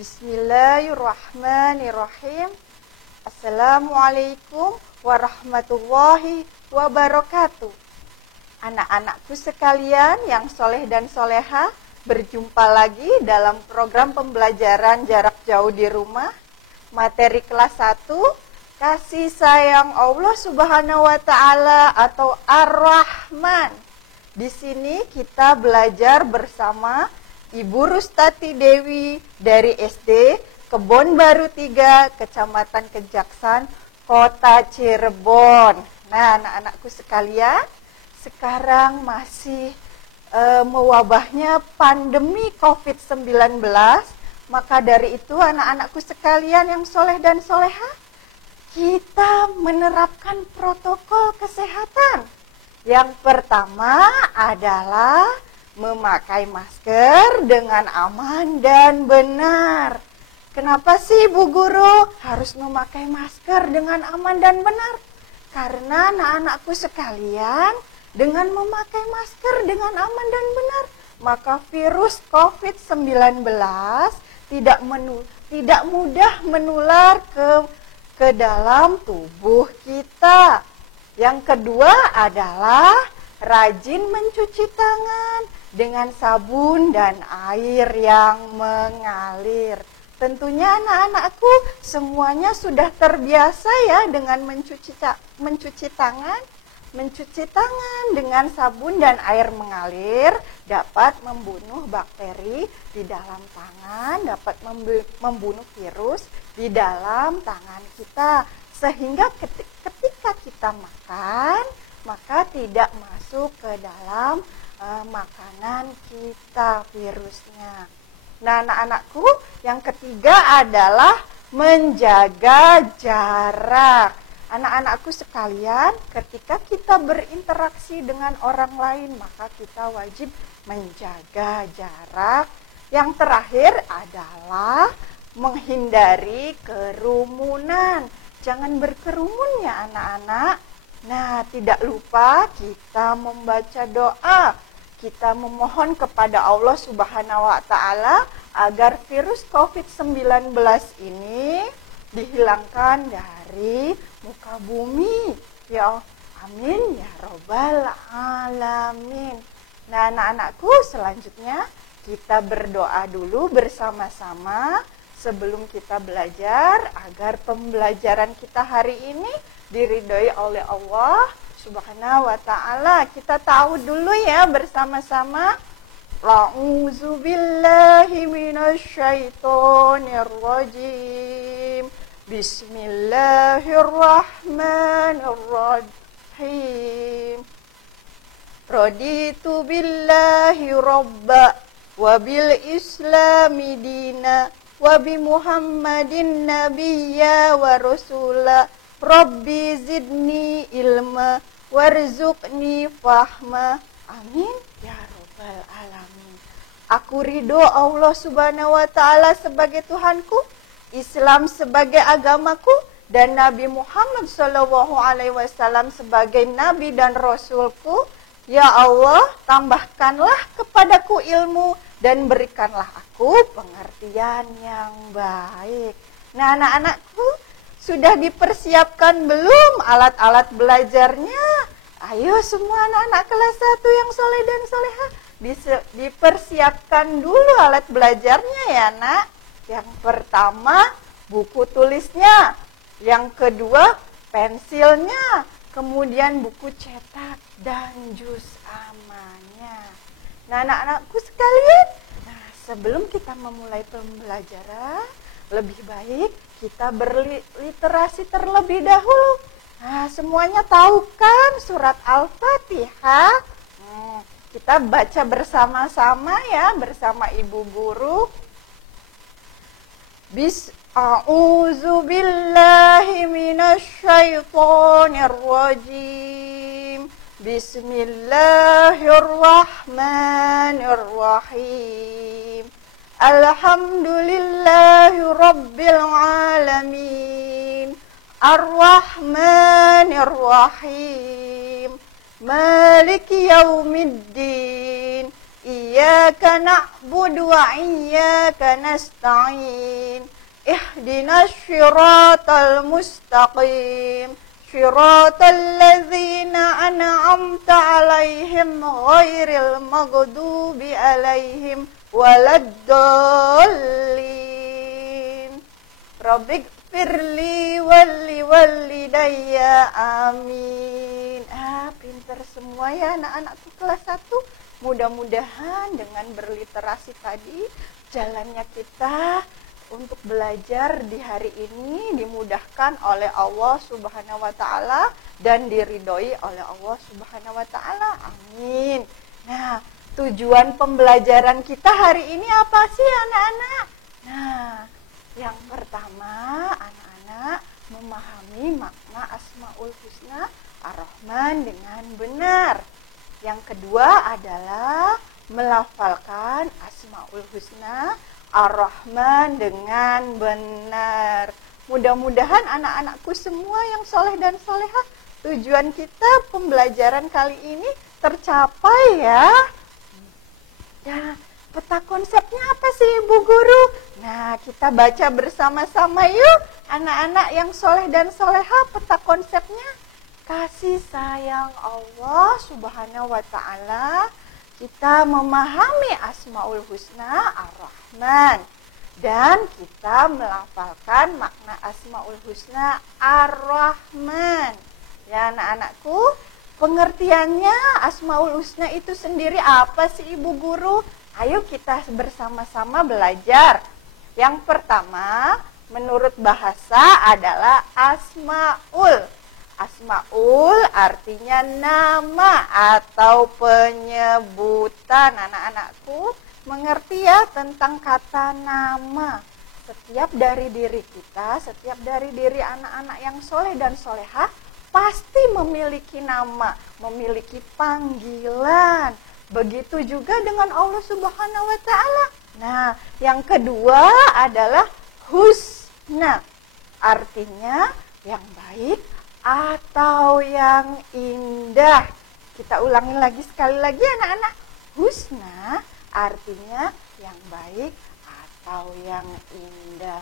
Bismillahirrahmanirrahim. Assalamualaikum warahmatullahi wabarakatuh. Anak-anakku sekalian yang soleh dan soleha, berjumpa lagi dalam program pembelajaran jarak jauh di rumah. Materi kelas 1, kasih sayang Allah Subhanahu wa Ta'ala atau Ar-Rahman. Di sini kita belajar bersama Ibu Rustati Dewi dari SD Kebon Baru 3, Kecamatan Kejaksan, Kota Cirebon. Nah, anak-anakku sekalian, sekarang masih mewabahnya pandemi COVID-19. Maka dari itu anak-anakku sekalian yang soleh dan soleha, kita menerapkan protokol kesehatan. Yang pertama adalah memakai masker dengan aman dan benar. Kenapa sih Bu Guru harus memakai masker dengan aman dan benar? Karena anak-anakku sekalian, dengan memakai masker dengan aman dan benar, maka virus COVID-19 tidak mudah menular ke dalam tubuh kita. Yang kedua adalah rajin mencuci tangan dengan sabun dan air yang mengalir. Tentunya anak-anakku semuanya sudah terbiasa ya dengan mencuci tangan. Mencuci tangan dengan sabun dan air mengalir dapat membunuh bakteri di dalam tangan, dapat membunuh virus di dalam tangan kita. Sehingga ketika kita makan, maka tidak masuk ke dalam makanan kita virusnya. Nah, anak-anakku, yang ketiga adalah menjaga jarak. Anak-anakku sekalian, ketika kita berinteraksi dengan orang lain, maka kita wajib menjaga jarak. Yang terakhir adalah menghindari kerumunan. Jangan berkerumun ya anak-anak. Nah, tidak lupa kita membaca doa. Kita memohon kepada Allah Subhanahu wa Ta'ala agar virus COVID-19 ini dihilangkan dari muka bumi. Ya, amin ya robbal alamin. Nah, anak-anakku, selanjutnya kita berdoa dulu bersama-sama sebelum kita belajar agar pembelajaran kita hari ini diridhoi oleh Allah Subhanahu wa Ta'ala. Kita tahu dulu ya bersama-sama. A'udzubillahi minasyaitonirrajim. Bismillahirrahmanirrahim. Raditu billahi robba wa bil islami dina wa bi Muhammadin nabiyya wa rasula. Rabbi zidni ilma warzuqni fahma. Amin ya robbal alamin. Aku ridho Allah Subhanahu wa Ta'ala sebagai Tuhanku, Islam sebagai agamaku, dan Nabi Muhammad SAW sebagai Nabi dan Rasulku. Ya Allah, tambahkanlah kepadaku ilmu dan berikanlah aku pengertian yang baik. Nah, anak-anakku, sudah dipersiapkan belum alat-alat belajarnya? Ayo semua anak-anak kelas 1 yang soleh dan soleha, dipersiapkan dulu alat belajarnya ya nak. Yang pertama buku tulisnya, yang kedua pensilnya, kemudian buku cetak dan juz amannya. Nah, anak-anakku sekalian, sebelum kita memulai pembelajaran, lebih baik kita berliterasi terlebih dahulu. Nah, semuanya tahu kan surat Al-Fatihah? Kita baca bersama-sama ya, bersama Ibu Guru. A'udzubillahi minasyaitonirrajim. Bismillahirrahmanirrahim. Alhamdulillahi rabbil alamin. Ar-Rahmanir Rahim. Maliki yaumiddin. Iyyaka na'budu wa iyyaka nasta'in. Ihdinas syiratal mustaqim. Syiratal ladzina an'amta 'alaihim ghairil maghdubi 'alaihim waladdallin. Rabbighfirli wali walidayya amin. Pinter semua ya anak-anakku kelas 1. Mudah-mudahan dengan berliterasi tadi jalannya kita untuk belajar di hari ini dimudahkan oleh Allah Subhanahu wa taala dan diridhoi oleh Allah Subhanahu wa taala. Amin. Nah, tujuan pembelajaran kita hari ini apa sih anak-anak? Nah, yang pertama anak-anak memahami makna Asmaul Husna Ar-Rahman dengan benar. Yang kedua adalah melafalkan Asmaul Husna Ar-Rahman dengan benar. Mudah-mudahan anak-anakku semua yang soleh dan solehah, tujuan kita pembelajaran kali ini tercapai ya. Nah, peta konsepnya apa sih Ibu Guru? Nah, kita baca bersama-sama yuk. Anak-anak yang soleh dan solehah, peta konsepnya kasih sayang Allah Subhanahu wa taala. Kita memahami Asmaul Husna Ar-Rahman dan kita melafalkan makna Asmaul Husna Ar-Rahman. Ya anak-anakku, pengertiannya Asmaul Husna itu sendiri apa sih Ibu Guru? Ayo kita bersama-sama belajar. Yang pertama, menurut bahasa adalah Asmaul. Asmaul artinya nama atau penyebutan. Anak-anakku mengerti ya tentang kata nama. Setiap dari diri kita, setiap dari diri anak-anak yang soleh dan solehah pasti memiliki nama, memiliki panggilan. Begitu juga dengan Allah Subhanahu wa taala. Nah, yang kedua adalah husna. Artinya yang baik atau yang indah. Kita ulangi lagi sekali lagi anak-anak. Husna artinya yang baik atau yang indah.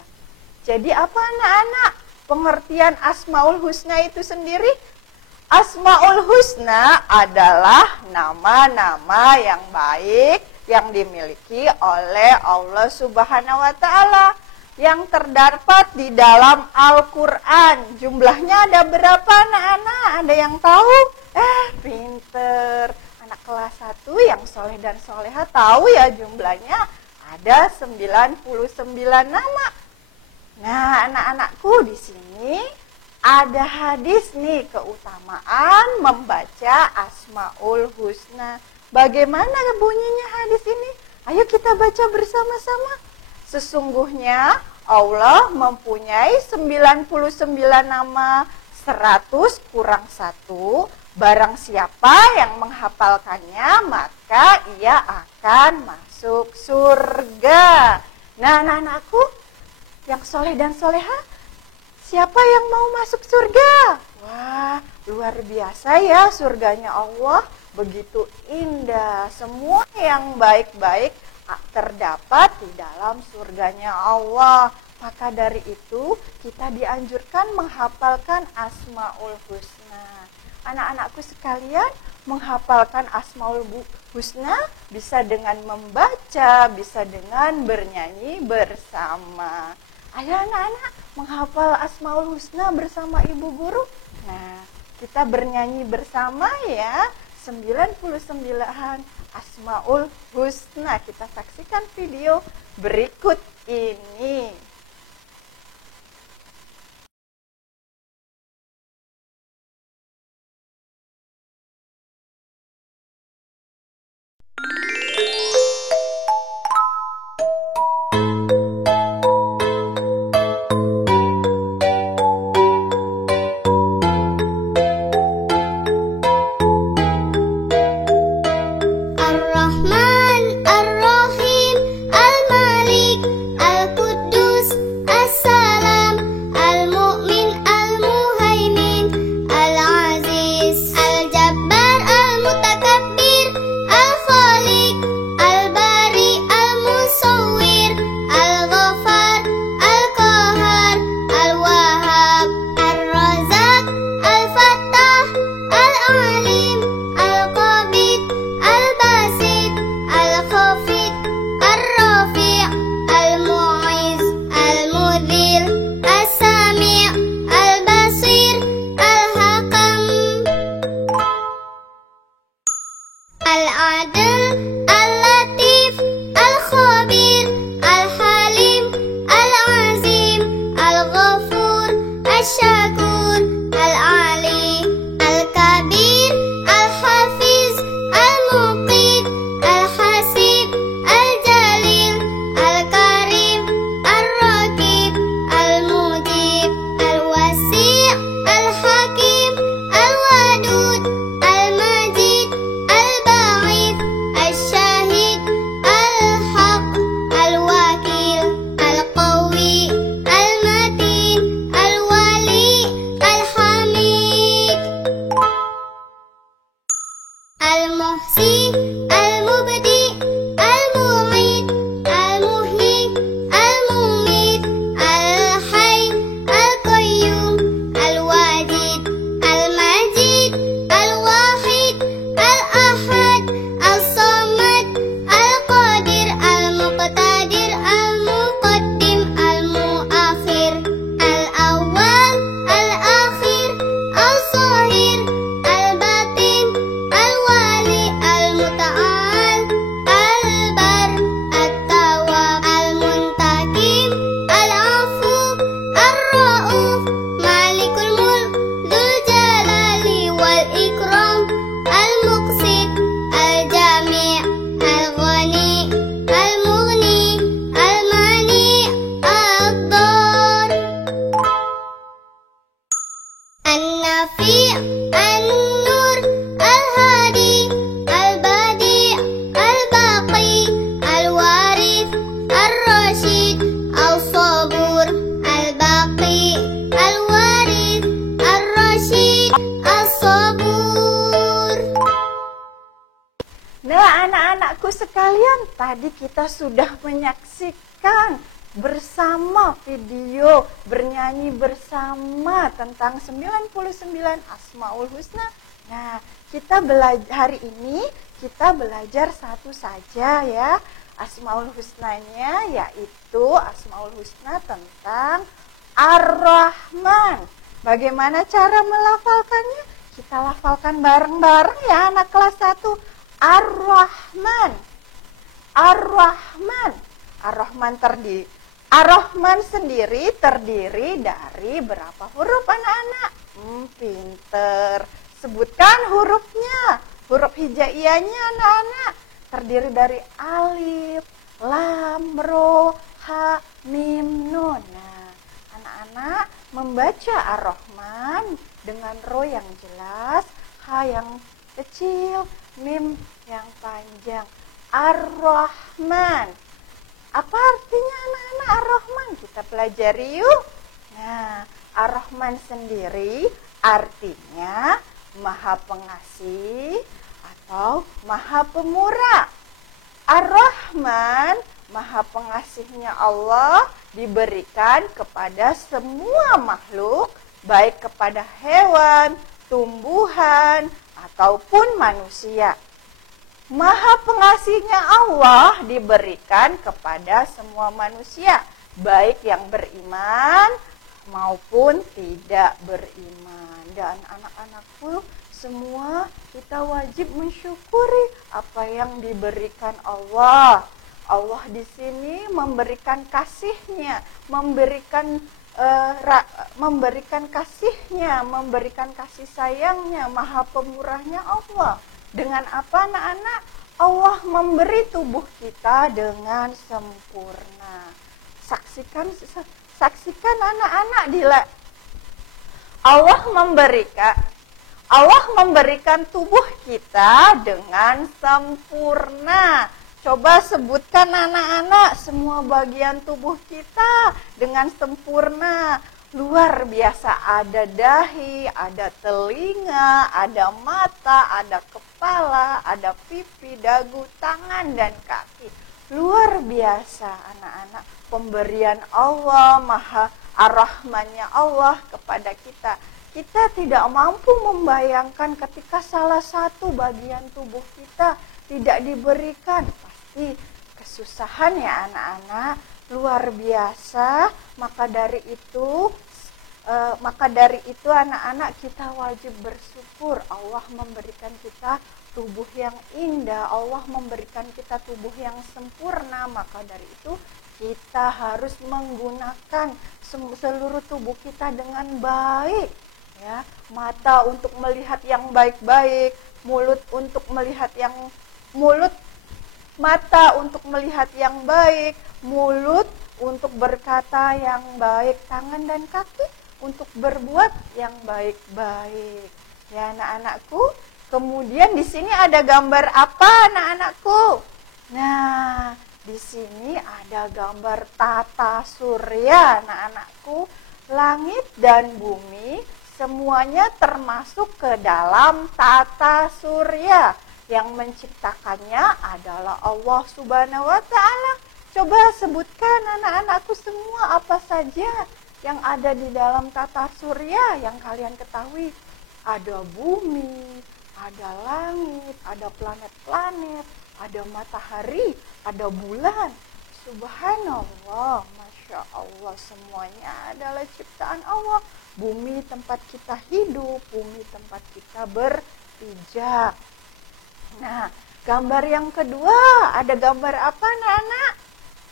Jadi apa anak-anak? Pengertian Asmaul Husna itu sendiri? Asmaul Husna adalah nama-nama yang baik yang dimiliki oleh Allah Subhanahu wa taala yang terdapat di dalam Al-Quran. Jumlahnya ada berapa anak-anak? Ada yang tahu? Pinter. Anak kelas 1 yang soleh dan solehah tahu ya jumlahnya ada 99 nama. Nah anak-anakku di sini ada hadis nih keutamaan membaca Asmaul Husna. Bagaimana bunyinya hadis ini? Ayo kita baca bersama-sama. Sesungguhnya Allah mempunyai 99 nama, 100 kurang 1. Barang siapa yang menghafalkannya, maka ia akan masuk surga. Nah, anak-anakku yang soleh dan solehah, siapa yang mau masuk surga? Wah, luar biasa ya surganya Allah. Begitu indah. Semua yang baik-baik terdapat di dalam surganya Allah. Maka dari itu kita dianjurkan menghafalkan Asmaul Husna. Anak-anakku sekalian, menghafalkan Asmaul Husna bisa dengan membaca, bisa dengan bernyanyi bersama. Ayo anak-anak menghafal Asmaul Husna bersama Ibu Guru. Nah, kita bernyanyi bersama ya. 99 Asmaul Husna. Kita saksikan video berikut ini. Ar-Rahman, Ar-Rahim, Al-Malik, Al-Quddus, المحصي المبدئ المعيد المحيي المميت الحي القيوم الواجد المجيد الواحد الأحد الصمد القادر المقتدر المقدم المؤخر الأول الأخير الظاهر الباطن الوالي المتعال البر التواب المنتقم العفو الرؤوف مالك الملك ذو الجلال والإكرام المقسط الجميع الغني المغني المانع الضار النفيع النور الهادي البديع الباقي الوارث الرشيد الصبور الباقي الوارث الرشيد الصبور. Nah, anak-anakku sekalian, tadi kita sudah menyaksikan bersama video bernyanyi bersama tentang 99 Asmaul Husna. Nah, kita hari ini kita belajar satu saja ya Asmaul Husnanya, yaitu Asmaul Husna tentang Ar-Rahman. Bagaimana cara melafalkannya? Kita lafalkan bareng-bareng ya anak kelas 1. Ar-Rahman. Ar-Rahman. Ar-Rahman Ar-Rahman sendiri terdiri dari berapa huruf anak-anak? Pinter. Sebutkan hurufnya. Huruf hijaiyahnya anak-anak. Terdiri dari alif, lam, ro, ha, mim, nun. Nah, anak-anak membaca Ar-Rahman dengan ro yang jelas, ha yang kecil, mim yang panjang. Ar-Rahman. Apa artinya anak-anak Ar-Rahman? Kita pelajari yuk. Nah, Ar-Rahman sendiri artinya Maha Pengasih atau Maha Pemurah. Ar-Rahman, Maha Pengasihnya Allah, diberikan kepada semua makhluk, baik kepada hewan, tumbuhan, ataupun manusia. Maha Pengasihnya Allah diberikan kepada semua manusia, baik yang beriman maupun tidak beriman. Dan anak-anakku semua kita wajib mensyukuri apa yang diberikan Allah. Allah di sini memberikan kasihnya, memberikan kasihnya, memberikan kasih sayangnya, Maha Pemurahnya Allah. Dengan apa anak-anak? Allah memberi tubuh kita dengan sempurna. Saksikan anak-anak Allah memberikan tubuh kita dengan sempurna. Coba sebutkan anak-anak semua bagian tubuh kita dengan sempurna. Luar biasa, ada dahi, ada telinga, ada mata, ada kepala, ada pipi, dagu, tangan, dan kaki. Luar biasa anak-anak, pemberian Allah, Maha Ar-Rahmannya Allah kepada kita. Kita tidak mampu membayangkan ketika salah satu bagian tubuh kita tidak diberikan. Pasti kesusahan ya anak-anak, luar biasa. Maka dari itu anak-anak kita wajib bersyukur. Allah memberikan kita tubuh yang indah, Allah memberikan kita tubuh yang sempurna. Maka dari itu kita harus menggunakan seluruh tubuh kita dengan baik. Ya, mata untuk melihat yang baik-baik, mata untuk melihat yang baik, mulut untuk berkata yang baik, tangan dan kaki untuk berbuat yang baik-baik. Ya anak-anakku, kemudian di sini ada gambar apa anak-anakku? Nah, di sini ada gambar tata surya anak-anakku. Langit dan bumi semuanya termasuk ke dalam tata surya. Yang menciptakannya adalah Allah Subhanahu wa Ta'ala. Coba sebutkan anak-anakku semua apa saja yang ada di dalam tata surya yang kalian ketahui. Ada bumi, ada langit, ada planet-planet, ada matahari, ada bulan. Subhanallah, Masya Allah, semuanya adalah ciptaan Allah. Bumi tempat kita hidup, bumi tempat kita berpijak. Nah, gambar yang kedua, ada gambar apa anak-anak?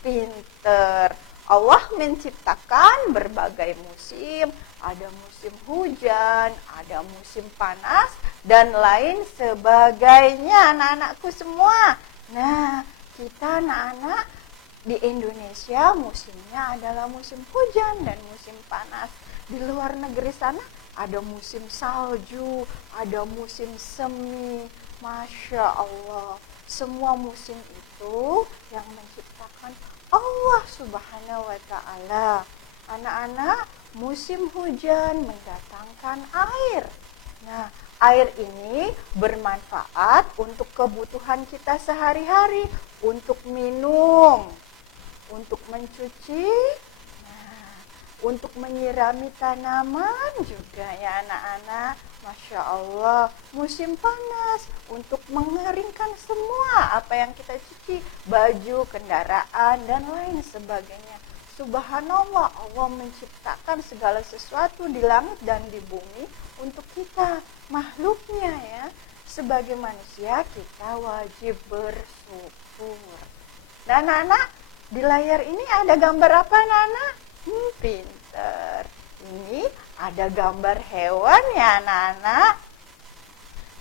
Pinter. Allah menciptakan berbagai musim, ada musim hujan, ada musim panas, dan lain sebagainya anak-anakku semua. Nah, kita anak-anak di Indonesia musimnya adalah musim hujan dan musim panas. Di luar negeri sana ada musim salju, ada musim semi. Masya Allah, semua musim itu yang menciptakan Allah Subhanahu wa Ta'ala. Anak-anak, musim hujan mendatangkan air. Nah, air ini bermanfaat untuk kebutuhan kita sehari-hari, untuk minum, untuk mencuci, untuk menyirami tanaman juga ya anak-anak. Masya Allah, musim panas untuk mengeringkan semua apa yang kita cuci, baju, kendaraan, dan lain sebagainya. Subhanallah, Allah menciptakan segala sesuatu di langit dan di bumi untuk kita, makhluknya ya. Sebagai manusia kita wajib bersyukur. Dan anak-anak, di layar ini ada gambar apa anak-anak? Pinter. Ini ada gambar hewan ya anak-anak.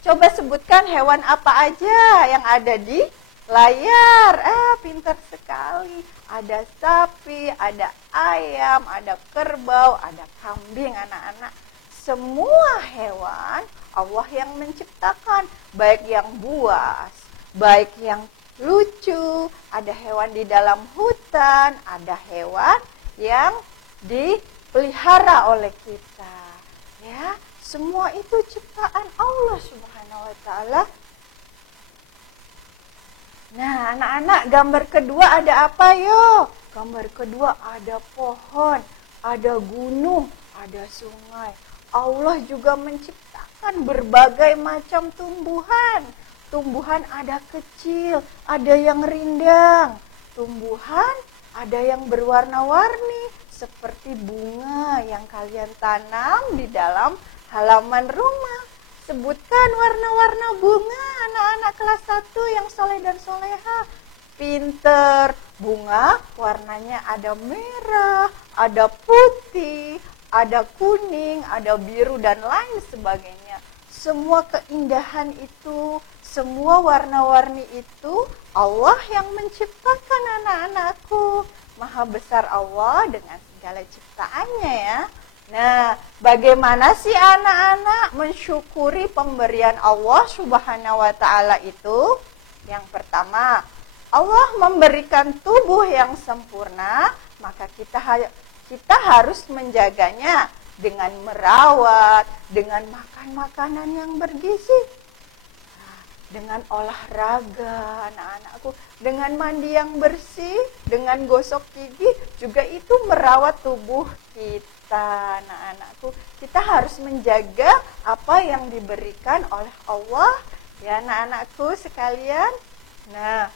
Coba sebutkan hewan apa aja yang ada di layar. Pinter sekali. Ada sapi, ada ayam, ada kerbau, ada kambing anak-anak. Semua hewan Allah yang menciptakan. Baik yang buas, baik yang lucu. Ada hewan di dalam hutan, ada hewan yang dipelihara oleh kita. Ya, semua itu ciptaan Allah Subhanahu wa Ta'ala. Nah, anak-anak, gambar kedua ada apa yo? Gambar kedua ada pohon, ada gunung, ada sungai. Allah juga menciptakan berbagai macam tumbuhan. Tumbuhan ada kecil, ada yang rindang. Tumbuhan ada yang berwarna-warni seperti bunga yang kalian tanam di dalam halaman rumah. Sebutkan warna-warna bunga anak-anak kelas 1 yang soleh dan soleha. Pinter. Bunga warnanya ada merah, ada putih, ada kuning, ada biru, dan lain sebagainya. Semua keindahan itu, semua warna-warni itu Allah yang menciptakan anak-anakku. Maha besar Allah dengan segala ciptaannya ya. Nah, bagaimana sih anak-anak mensyukuri pemberian Allah Subhanahu wa Ta'ala itu? Yang pertama, Allah memberikan tubuh yang sempurna, maka kita harus menjaganya dengan merawat, dengan makan makanan yang bergizi, dengan olahraga anak-anakku, dengan mandi yang bersih, dengan gosok gigi, juga itu merawat tubuh kita anak-anakku. Kita harus menjaga apa yang diberikan oleh Allah ya anak-anakku sekalian. Nah,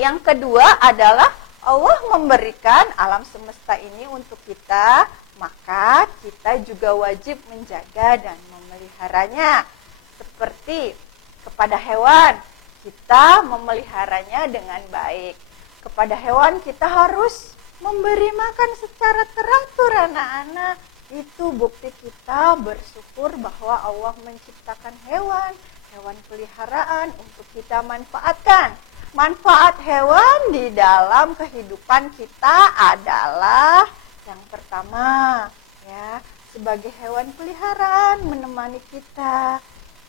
yang kedua adalah Allah memberikan alam semesta ini untuk kita, maka kita juga wajib menjaga dan memeliharanya. Seperti kepada hewan, kita memeliharanya dengan baik. Kepada hewan kita harus memberi makan secara teratur anak-anak. Itu bukti kita bersyukur bahwa Allah menciptakan hewan peliharaan untuk kita manfaatkan. Manfaat hewan di dalam kehidupan kita adalah yang pertama, ya, sebagai hewan peliharaan menemani kita.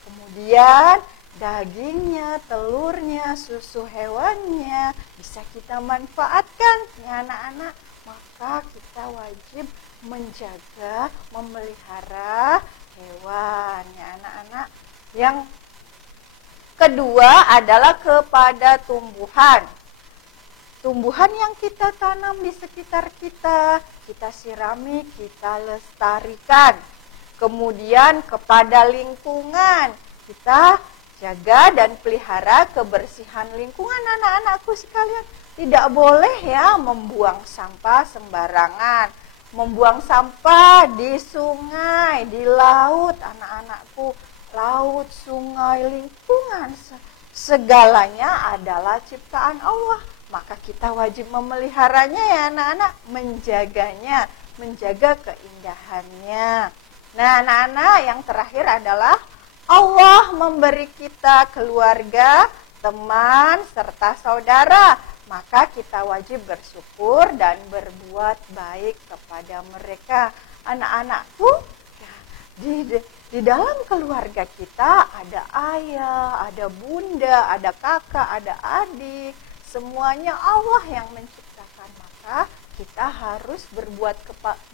Kemudian dagingnya, telurnya, susu hewannya bisa kita manfaatkan ya anak-anak. Maka kita wajib menjaga, memelihara hewan ya anak-anak. Yang Kedua adalah kepada tumbuhan. Tumbuhan yang kita tanam di sekitar kita sirami, kita lestarikan. Kemudian kepada lingkungan, kita jaga dan pelihara kebersihan lingkungan anak-anakku sekalian. Tidak boleh ya membuang sampah sembarangan. Membuang sampah di sungai, di laut anak-anakku. Laut, sungai, lingkungan, segalanya adalah ciptaan Allah. Maka kita wajib memeliharanya ya anak-anak, menjaganya, menjaga keindahannya. Nah anak-anak, yang terakhir adalah Allah memberi kita keluarga, teman, serta saudara. Maka kita wajib bersyukur dan berbuat baik kepada mereka. Anak-anakku, di dalam keluarga kita ada ayah, ada bunda, ada kakak, ada adik. Semuanya Allah yang menciptakan, maka kita harus berbuat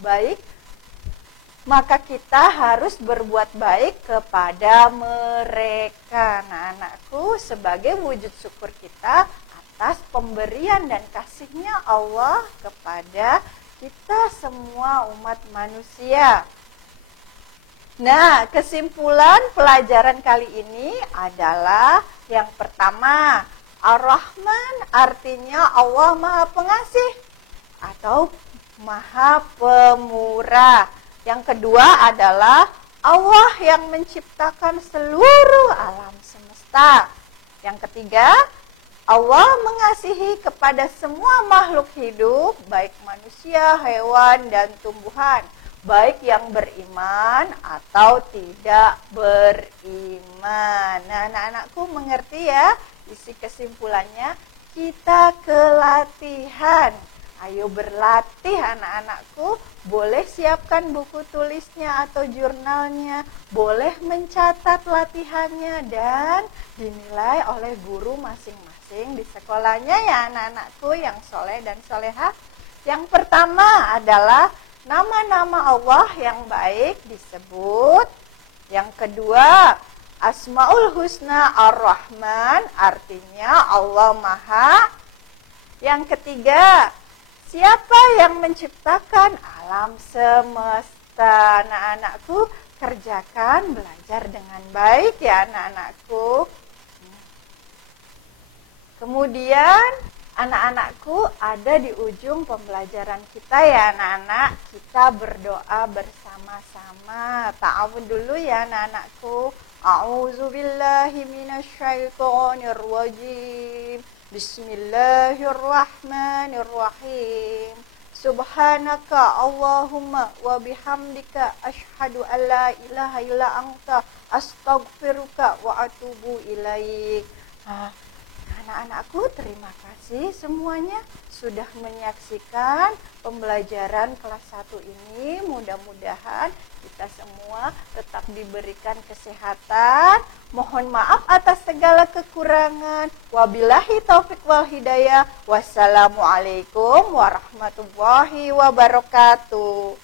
baik. Maka kita harus berbuat baik kepada mereka. Nah, anakku, sebagai wujud syukur kita atas pemberian dan kasihnya Allah kepada kita semua umat manusia. Nah, kesimpulan pelajaran kali ini adalah yang pertama, Ar-Rahman artinya Allah Maha Pengasih atau Maha Pemurah. Yang kedua adalah Allah yang menciptakan seluruh alam semesta. Yang ketiga, Allah mengasihi kepada semua makhluk hidup, baik manusia, hewan, dan tumbuhan, baik yang beriman atau tidak beriman. Nah, anak-anakku mengerti ya? Isi kesimpulannya, kita kelatihan. Ayo berlatih anak-anakku, boleh siapkan buku tulisnya atau jurnalnya, boleh mencatat latihannya dan dinilai oleh guru masing-masing di sekolahnya ya anak-anakku yang soleh dan soleha. Yang pertama adalah nama-nama Allah yang baik disebut. Yang kedua, Asmaul Husna Ar-Rahman artinya Allah Maha. Yang ketiga, siapa yang menciptakan alam semesta? Anak-anakku, kerjakan, belajar dengan baik ya anak-anakku. Kemudian anak-anakku, ada di ujung pembelajaran kita ya anak-anak, kita berdoa bersama-sama. Ta'awun dulu ya anak-anakku. A'udzubillahi minasyaitonirrajim. Bismillahirrahmanirrahim. Subhanaka Allahumma wa bihamdika asyhadu an la ilaha illa anta astaghfiruka wa atubu ilaik. Anak-anakku, terima kasih semuanya sudah menyaksikan pembelajaran kelas 1 ini. Mudah-mudahan kita semua tetap diberikan kesehatan. Mohon maaf atas segala kekurangan. Wabillahi taufik wal hidayah. Wassalamualaikum warahmatullahi wabarakatuh.